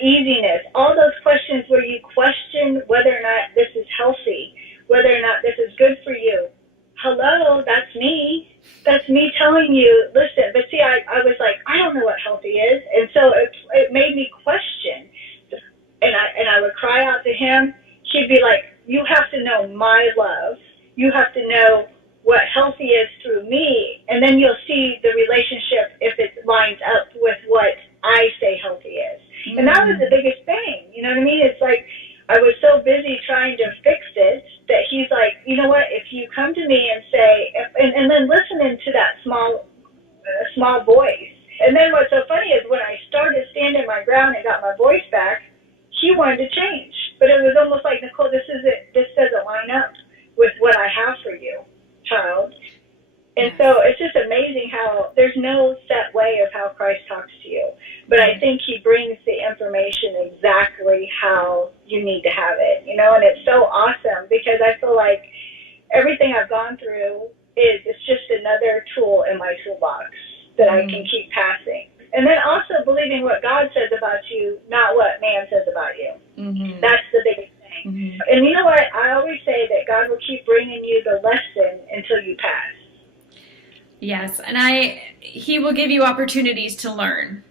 easiness, all those questions where you question whether or not this is healthy, whether or not this is good for you. Hello, that's me. That's me telling you, listen. But see, I was like, I don't know what healthy is. And so it made me question. And I would cry out to him. He'd be like, you have to know my love. You have to know what healthy is through me. And then you'll see the relationship if it lines up with what I say healthy is. Mm-hmm. And that was the biggest thing. You know what I mean? It's like I was so busy trying to fix it that he's like, you know what, if you come to me and say, and then listening to that small voice. And then what's so funny is when I started standing my ground and got my voice back, he wanted to change. But it was almost like, Nicole, this doesn't line up with what I have for you, child. And so it's just amazing how there's no set way of how Christ talks to you. But I think he brings the information exactly how you need to have it, you know, and it's so awesome because I feel like everything I've gone through it's just another tool in my toolbox that I can keep passing. And then also believing what God says about you, not what man says about you. Mm-hmm. That's the biggest thing. Mm-hmm. And you know what? I always say that God will keep bringing you the lesson until you pass. Yes, and he will give you opportunities to learn.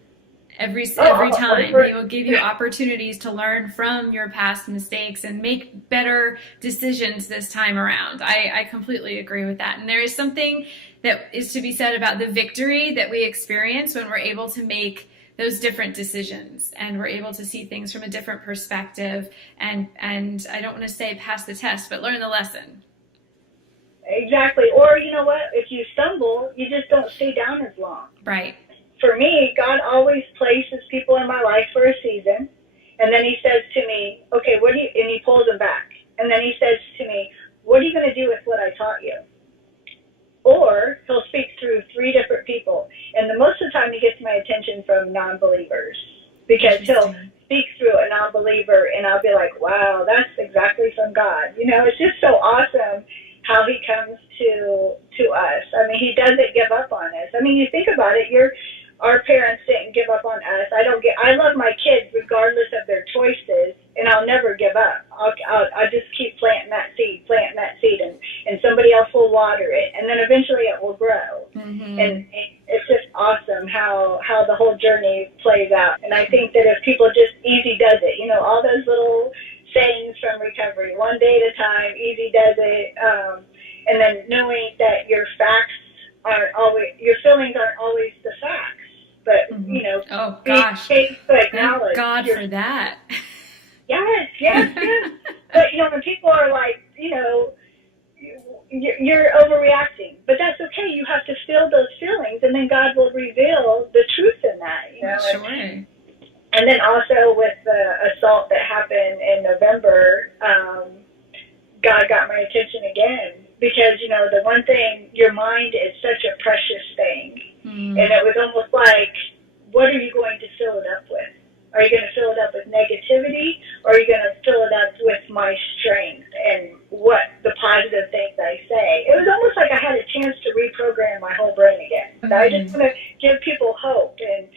Every time he will give you opportunities to learn from your past mistakes and make better decisions this time around. I completely agree with that. And there is something that is to be said about the victory that we experience when we're able to make those different decisions and we're able to see things from a different perspective and I don't want to say pass the test, but learn the lesson. Exactly. Or you know what? If you stumble, you just don't stay down as long. Right. For me, God always places people in my life for a season, and then he says to me, okay, and he pulls them back. And then he says to me, what are you going to do with what I taught you? Or he'll speak through 3 different people. And most of the time he gets my attention from non-believers because he'll speak through a non-believer, and I'll be like, wow, that's exactly from God. You know, it's just so awesome how he comes to us. I mean, he doesn't give up on us. I mean, you think about it, our parents didn't give up on us. I love my kids regardless of their choices, and I'll never give up. I'll just keep planting that seed, and somebody else will water it, and then eventually it will grow. Mm-hmm. And it's just awesome how the whole journey plays out. And I think that if people just easy does it, you know, all those little sayings from recovery, one day at a time, easy does it, and then knowing that your feelings aren't always the facts. But, you know, Thank God for that. Yes. But, you know, when people are like, you know, you're overreacting. But that's okay. You have to feel those feelings, and then God will reveal the truth in that, you know. Sure. And then also with the assault that happened in November, God got my attention again. Because, you know, the one thing, your mind is such a precious thing. Mm. And it was almost like, what are you going to fill it up with? Are you going to fill it up with negativity? Or are you going to fill it up with my strength and what the positive things I say? It was almost like I had a chance to reprogram my whole brain again. Mm. I just want to give people hope and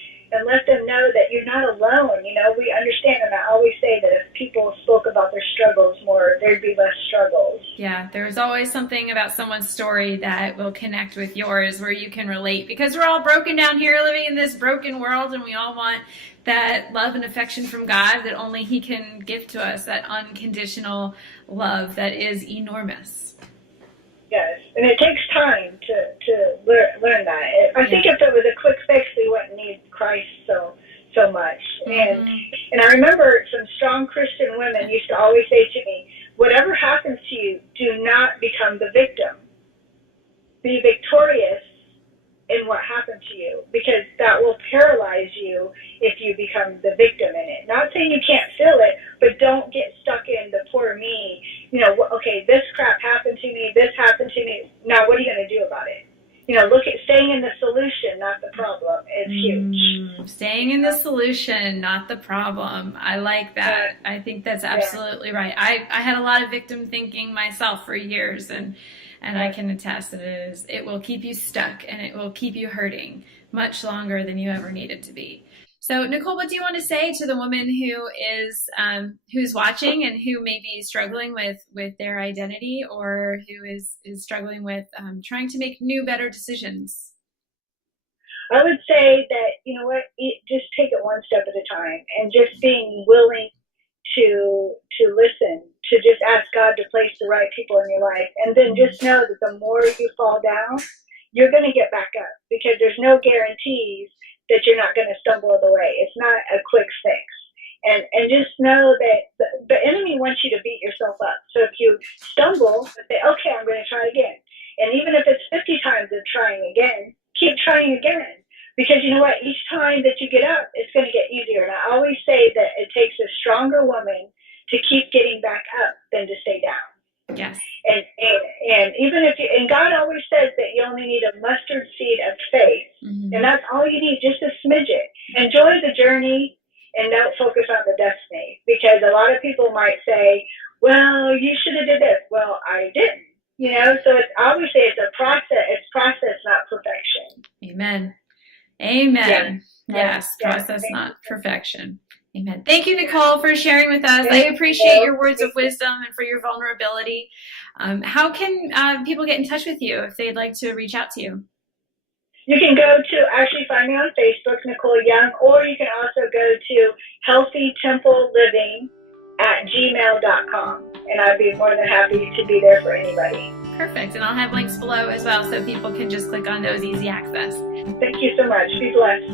let them know that you're not alone. You know, we understand, and I always say that if people spoke about their struggles more, there'd be less struggles. Yeah, there's always something about someone's story that will connect with yours where you can relate, because we're all broken down here living in this broken world, and we all want that love and affection from God that only he can give to us, that unconditional love that is enormous. Yes, and it takes time to learn that. I think if it was a quick fix, we wouldn't need Christ so much. Mm-hmm. And I remember some strong Christian women used to always say to me, whatever happens to you, do not become the victim. Be victorious in what happened to you, because that will paralyze you if you become the victim in it. Not saying you can't feel it, but don't get stuck in the poor me. You know, okay, this crap happened to me, this happened to me. Now, what are you going to do about it? You know, look at staying in the solution, not the problem, is huge. Staying in the solution, not the problem. I like that. I think that's absolutely right. I had a lot of victim thinking myself for years, and I can attest that it will keep you stuck, and it will keep you hurting much longer than you ever needed to be. So, Nicole, what do you want to say to the woman who's watching and who may be struggling with their identity, or who is struggling with trying to make new, better decisions? I would say that, you know what, just take it one step at a time, and just being willing to listen, to just ask God to place the right people in your life. And then just know that the more you fall down, you're going to get back up, because there's no guarantees that you're not going to stumble the way. It's not a quick fix. And just know that the enemy wants you to beat yourself up. So if you stumble, say, okay, I'm going to try again. And even if it's 50 times of trying again, keep trying again. Because you know what? Each time that you get up, it's going to get easier. And I always say that it takes a stronger woman to keep getting back up than to stay down. Yes. And even if and God always says that you only need a mustard seed of faith. Mm-hmm. And that's all you need, just a smidget. Enjoy the journey and don't focus on the destiny. Because a lot of people might say, well, you should have did this. Well, I didn't. You know, so it's obviously it's a process. It's process, not perfection. Amen. Amen. Yes, process, not perfection. Amen. Thank you, Nicole, for sharing with us. I appreciate your words of wisdom and for your vulnerability. How can people get in touch with you if they'd like to reach out to you? You can go to, actually find me on Facebook, Nicole Young, or you can also go to healthytempleliving@gmail.com, and I'd be more than happy to be there for anybody. Perfect. And I'll have links below as well, so people can just click on those, easy access. Thank you so much. Be blessed.